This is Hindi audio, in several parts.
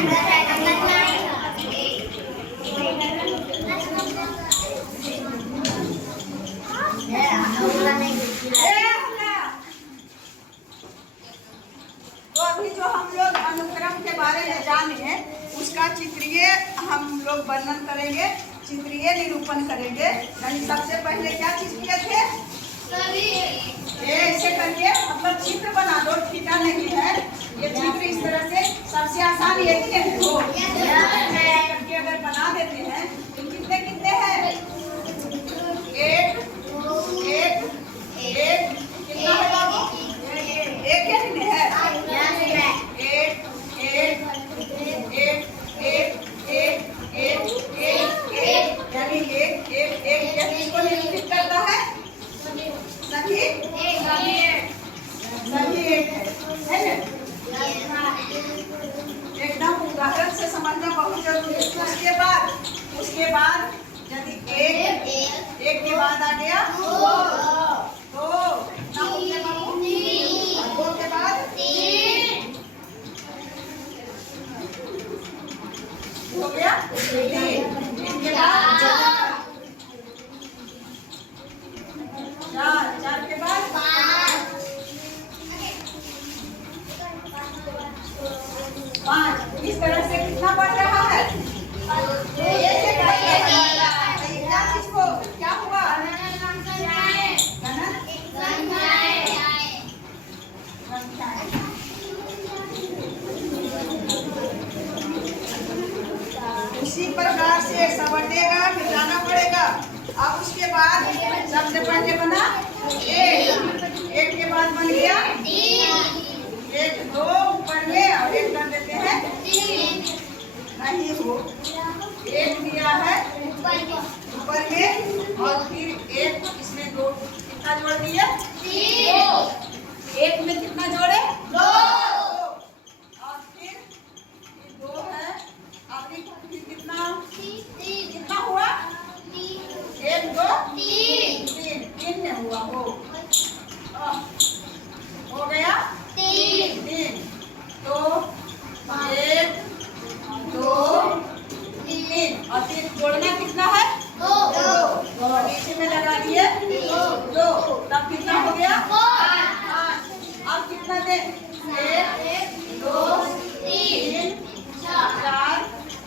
तो अभी जो हम लोग अनुक्रम के बारे में जाने उसका चित्रीय हम लोग वर्णन करेंगे, चित्रीय निरूपण करेंगे। यानी सबसे पहले क्या चीज किए थे? ऐसे करके मतलब चित्र बना दो, ठीका नहीं है ये चित्र। इस तरह से सबसे आसान यही है वो करके अगर बना देते हैं तो कितने कितने हैं? एक एक एक कितना है बाबू? एक कितने है? एक एक एक एक एक एक एक एक यानी एक एक एक किसको निरूपित करता है? सभी सभी एक है ना? एकदम उदाहरण से समझना बहुत जरूरी है। उसके बाद यदि एक के बाद आ गया दो, दो ना हो गया बाबू, दो के बाद तीन हो गया, तीन के बाद चार, चार के बाद पाँच। इस तरह से कितना बढ़ रहा है? क्या हुआ? उसी प्रकार से समझेगा, मिटाना पड़ेगा। अब उसके बाद सबसे पहले बना एक के बाद बन गया एक, दो ऊपर में और एक कर देते हैं नहीं हो, एक दिया है ऊपर में और फिर एक इसमें दो, कितना जोड़ दिया? एक में कितना जोड़े? दो। और फिर दो है, अभी कितना कितना हुआ? एक दो तीन, तीन में हुआ हो गया तीन। तो एक दो तीन और तीन जोड़ना कितना है? दो। नीचे में लगा दिए दो, तब कितना हो गया? पाँच। अब कितना दे? एक दो तीन चार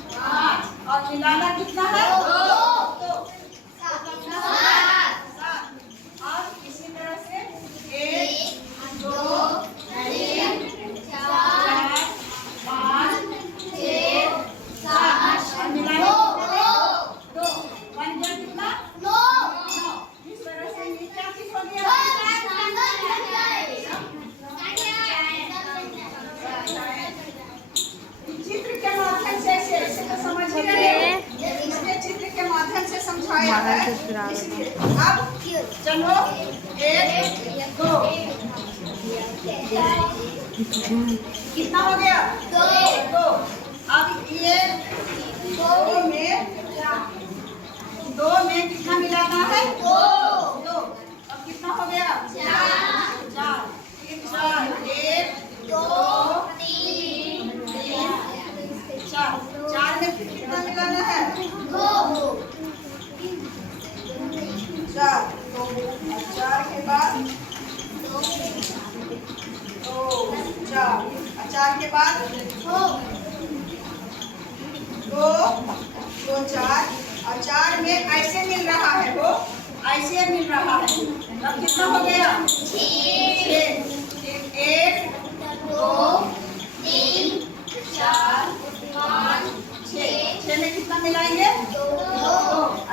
पाँच और मिलाना कितना है? दो। और इसी तरह से एक दो तीन चार पाँच छः सात और मिलाना दो, वन जन कितना? नौ। इस तरह से ये क्या चीज हो गया? चित्र के माध्यम से ऐसे तो समझ ही रहे हो, इसलिए चित्र के माध्यम से समझाया है। अब चलो एक दो कितना हो गया? दो। अब ये दो में कितना मिलाना है? दो। अब कितना हो गया? चार। एक दो तीन चार, चार में कितना मिलाना है? दो। चार, चार के बाद दो चार, चार के बाद दो चार और चार में ऐसे मिल रहा है, वो ऐसे मिल रहा है। तब कितना हो गया? छः। एक दो तीन चार पाँच छः, छः में कितना मिलाएंगे? दो।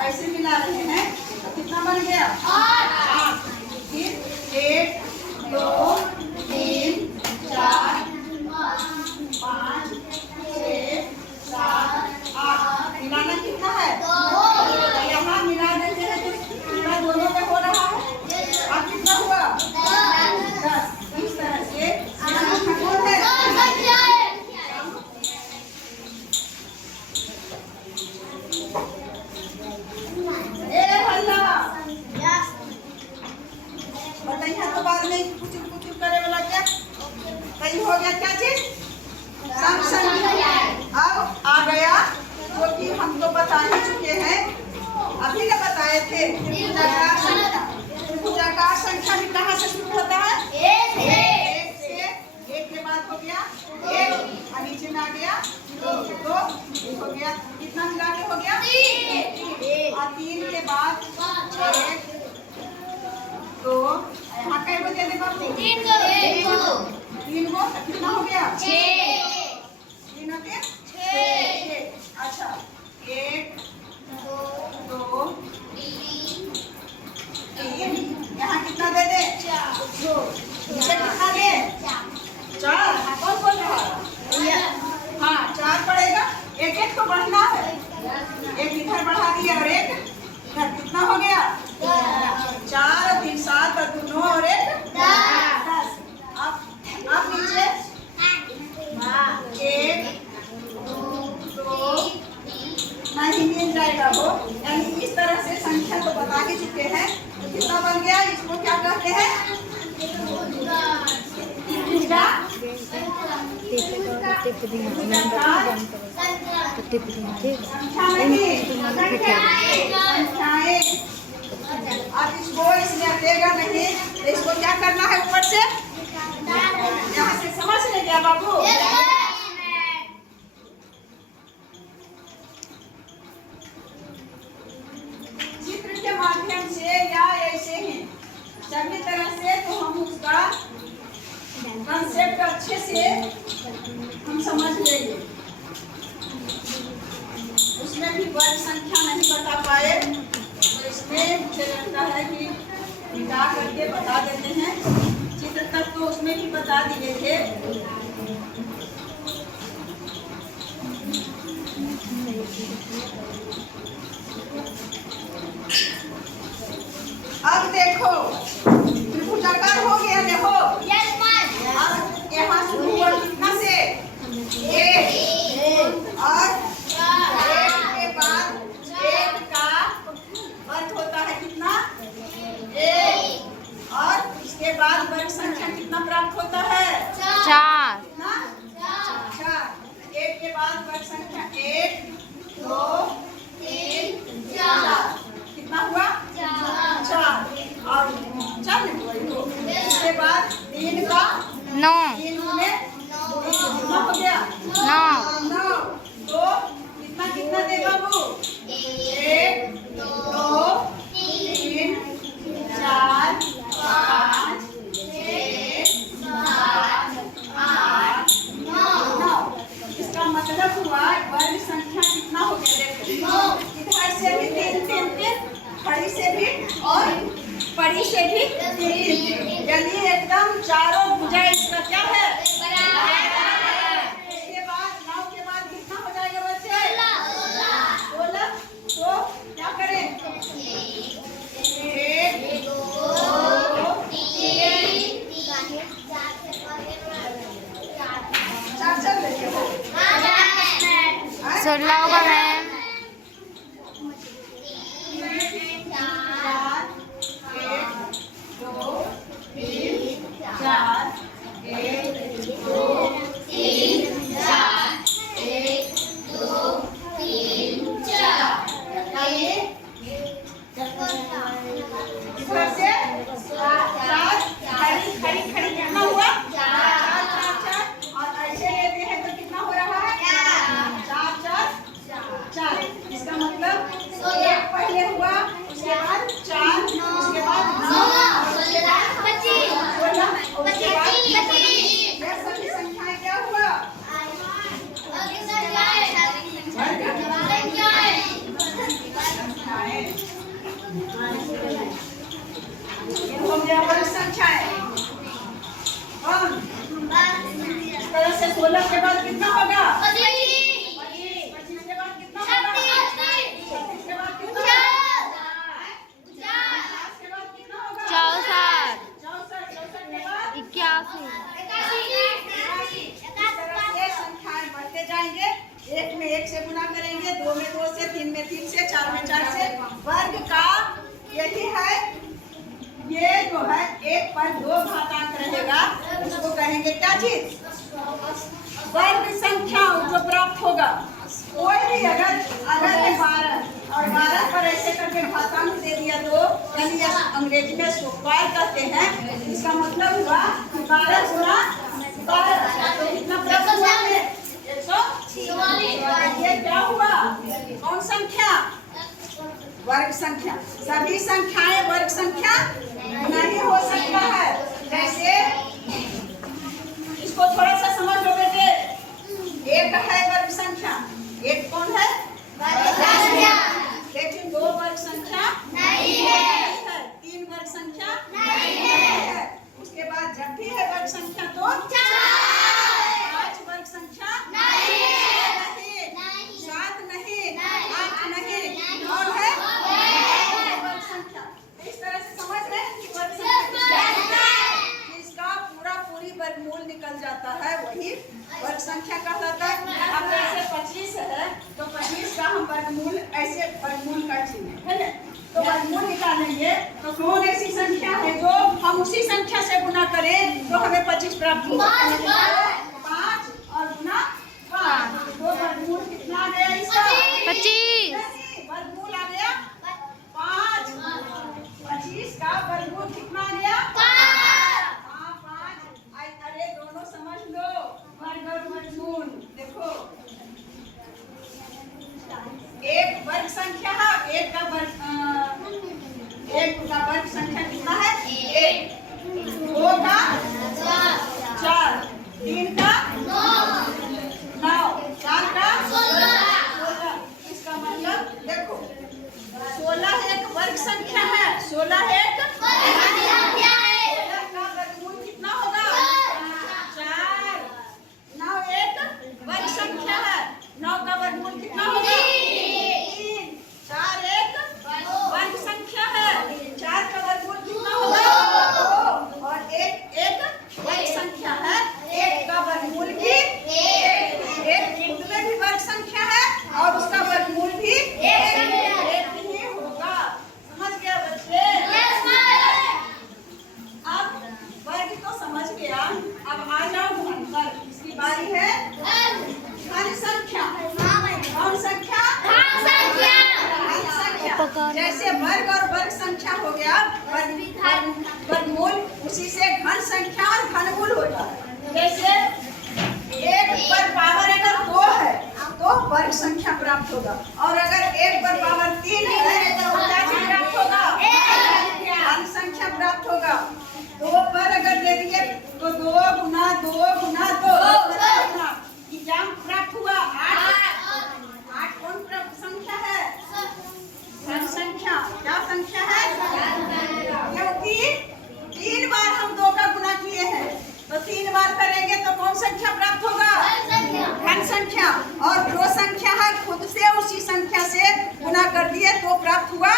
ऐसे मिला रहे हैं तो कितना बन गया? आठ। फिर एक दो तीन चार पाँच छः सात आठ, मिलाना कितना है? दो। यहाँ मिला देते हैं तो पूरा दोनों में हो रहा है। अब कितना हुआ? बता ही चुके हैं, अभी ना बताए थे। त्रिभुजाकार संख्या भी कहाँ से शुरू होता है? एक से। एक के बाद हो गया एक, और नीचे में आ गया दो, हो गया कितना मिला के हो गया? तीन। और तीन के बाद एक, दो, यहाँ कई बजे दे बाबू? तीन को कितना हो गया? तीन हो गया? अच्छा, एक, दो, तीन, यहाँ कितना दे दे? नीचे कितना दे? चार। कौन बोल रहा है? हाँ, चार पड़ेगा, एक एक को बढ़ना है। एक इधर बढ़ा दिया और एक इधर, कितना हो गया? 4 और 3 7 और 2 9 और 1 10। अब नीचे 1 2 नहीं मिल जाएगा वो, यानी इस तरह से संख्या को बता के चुके हैं। तो कितना बन गया? इसको क्या कहते हैं? अब इसको इसमें अटेगा नहीं, तो इसको क्या करना है? ऊपर से यहाँ से समझ ले गया बाबू? चित्र के माध्यम से या ऐसे ही सभी तरह से तो हम उसका कंसेप्ट अच्छे से हम समझ लेंगे। उसमें भी वर्ग संख्या नहीं बता पाए, तो इसमें मुझे लगता है कि मिटा करके बता देते हैं। चित्र तक तो उसमें भी बता दिए थे। अब देखो त्रिभुजाकार हो गया, देखो। अब यहाँ शुरू हुआ कितना से? एक, और एक के बाद एक का वर्ग होता है कितना? एक, और इसके बाद वर्ग संख्या कितना प्राप्त होता है? 4। कितना? 4। एक के बाद वर्ग संख्या 1 2 3 4, कितना हुआ? 4। और 4 इसके बाद 3 का 9, 3 में कितना हो गया? 9। तो कितना कितना दे बाबू? 1 2 3 4 5 6 7 8 9। इसका मतलब हुआ वर्ग संख्या कितना हो गया? देखो, इधर से भी 3 3 3, बड़ी से भी और बड़ी से भी 3 3, यानी एकदम चारों भुजा इसका क्या है? इसके बाद 9 के बाद कितना हो जाएगा बच्चे? 16। तो क्या करें? 1 2 3 4 चल रही है 16 होगा मैम। 4 1 2 3 4 1 2 3 4। इधर से 4 खड़ी कितना हुआ? 4 और ऐसे लेते हैं तो कितना हो रहा है? 4 4। इसका मतलब एक पहले हुआ, उसके बाद 4, उसके बाद 9, उसके बाद 25, उसके बाद 25। यह सभी संख्याएं क्या हुआ? हो गया वर्ग संख्याएं। इस तरह से 16 के बाद कितना होगा? 25 के बाद कितना होगा? 36 के बाद कितना होगा? 50 के बाद कितना होगा? 64 64 के बाद 81 संख्याएं बढ़ते जाएंगे। 1 में 1 से गुना करेंगे, 2 में 2 से, 3 में 3 से, 4 में 4 से। वर्ग का यही है, ये जो है 1 पर 2 घातांक रहेगा, उसको कहेंगे क्या चीज? वर्ग संख्या जो प्राप्त होगा। कोई भी अगर 12 करके घातांक दे दिया तो यानी अंग्रेजी में स्क्वायर कहते हैं। इसका मतलब हुआ 12 गुना 12 तो कितना प्राप्त हुआ हमें? 144। ये क्या हुआ? कौन संख्या? वर्ग संख्या। सभी संख्याएं वर्ग संख्या नहीं हो सकता है। जैसे इसको थोड़ा सा समझ लो बेटे। एक है वर्ग संख्या, एक कौन है? वर्ग संख्या। लेकिन 2 वर्ग संख्या नहीं है, 3 वर्ग संख्या नहीं है। उसके बाद जब भी है वर्ग संख्या तो 5 वर्ग संख्या नहीं, 7 नहीं, 8 नहीं, कौन है? वर्ग संख्या। इस तरह से समझ रहे हैं कि वर्ग संख्या इसका पूरी वर्गमूल निकल जाता है, वही वर्ग संख्या कहलाता है। अब जैसे 25 है तो 25 का हम वर्गमूल ऐसे वर्गमूल का चिन्ह है ना, तो वर्गमूल निकालेंगे तो कौन ऐसी संख्या है जो हम उसी संख्या से गुना करें तो हमें 25 प्राप्त होगा? 5 और गुना 5 तो वर्गमूल कितना आ गया इसका? 25। वर्गमूल आ गया 5। 25 का वर्गमूल कितना आ गया? 5। अरे दोनों समझ लो, वर्ग और वर्गमूल। देखो एक वर्ग संख्या है, एक का वर्ग संख्या कितना है? 1, 2 का 4, 3 का 9, 4 का 16। इसका मतलब देखो 16 एक वर्ग संख्या है, 16 एक वर्ग संख्या है। 16 का वर्गमूल कितना होगा? 4। 9 एक वर्ग संख्या है, 9 का वर्गमूल कितना होगा? 3। 4 एक वर्ग संख्या है, 4 का वर्गमूल कितना होगा? 2। और 1 एक वर्ग संख्या है, 1 का वर्गमूल भी 1 खुद में भी वर्ग संख्या है और उसका वर्गमूल भी 1 ही होगा। समझ गया बच्चे? अब वर्ग तो समझ गया, अब आ जाओ घन पर। इसकी बारी है घन संख्या। कौन संख्या? घन संख्या। जैसे वर्ग और वर्ग संख्या हो गया वर्गमूल, उसी से घन संख्या और घनमूल होता है। जैसे 1 पर पावर अगर 2 है तो वर्ग संख्या प्राप्त होगा, और अगर 1 पर पावर 3 है तो क्या चीज प्राप्त होगा? घन संख्या प्राप्त होगा। 2 पर अगर दे दिए तो 2 गुना 2 गुना 2 क्या प्राप्त हुआ? 8। 8 कौन संख्या है? घन संख्या। क्या संख्या है? क्योंकि 3 बार हम 2 का गुना किए हैं तो 3 बार करेंगे तो कौन संख्या प्राप्त होगा? घन संख्या। और जो संख्या है खुद से उसी संख्या से गुना कर दिए तो प्राप्त हुआ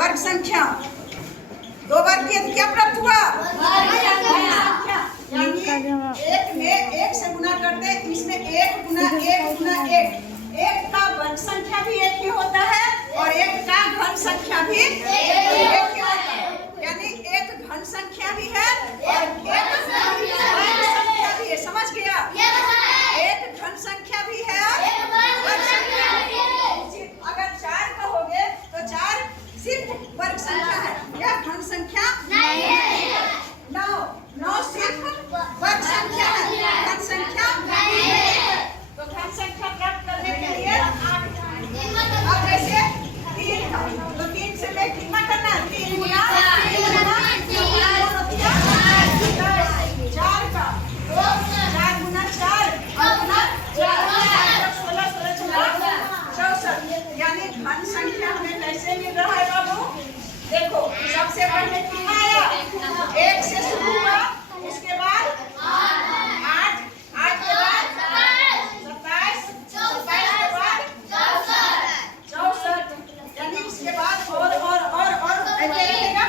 वर्ग संख्या। 2 बार किए तो क्या प्राप्त हुआ? संख्या। यानी 1 में 1 से गुना करते, इसमें 1 गुना 1 गुना 1। 1 का वर्ग संख्या भी 1 ही होता है और 1 का घन संख्या भी 1 ही होता है। यानी 1 घन संख्या भी है और 1 वर्ग संख्या भी है। समझ गया? 1 घन संख्या भी है और वर्ग संख्या भी है। अगर 4 कहोगे तो 4 सिर्फ वर्ग संख्या है, यह घन संख्या नहीं है। 9 सिर्फ वर्ग संख्या है, घन संख्या नहीं है। तो घन संख्या प्राप्त करने के लिए अब जैसे 3 का तो 3 से मैं कितना करना है? 3 गुना 4 का 4 गुना 4 गुना 4 16 64। यानी घन संख्या हमें कैसे मिल रहा है बाबू? देखो सबसे पहले कितना आया? 1 से शुरू हुआ, उसके बाद 8, 8 के बाद 27, 27 के बाद 64। यानी इसके बाद और ऐसे रहेगा।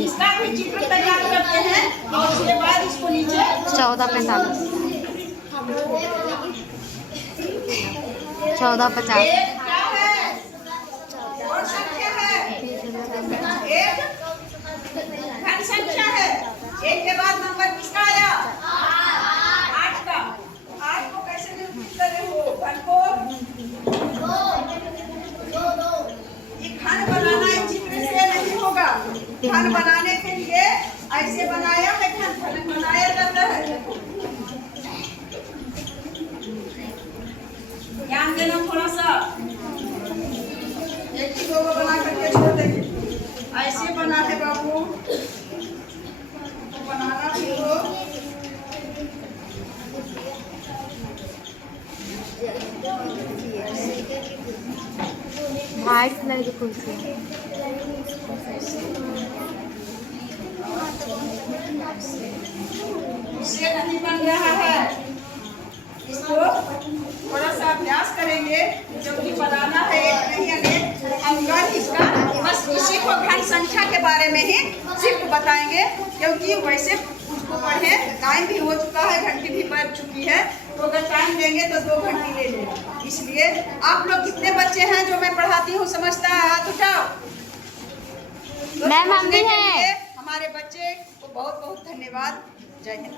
इसका भी चित्र तैयार करते हैं और उसके बाद इसको नीचे 1445 1450 क्या है? कौन संख्या है? एक घन संख्या है। 1 के बाद नंबर किसका आया? 8 का। 8 को कैसे निरूपित करें? हो घन को वाइट कलर की कुर्सी है। इससे नहीं बन रहा है, इसको थोड़ा सा अभ्यास करेंगे, क्योंकि बनाना है एक नहीं अनेक अंकन इसका। बस इसी को घन संख्या के बारे में ही सिर्फ बताएंगे, क्योंकि वैसे उसको पढ़े टाइम भी हो चुका है, घंटी भी बढ़ चुकी है, तो अगर टाइम देंगे तो 2 घंटी ले लेंगे। इसलिए आप लोग कितने बच्चे हैं जो मैं पढ़ाती हूँ समझता है, हाथ उठाओ। तो मैम हम भी समझने के हैं। लिए हमारे बच्चे को बहुत बहुत धन्यवाद। जय हिंद।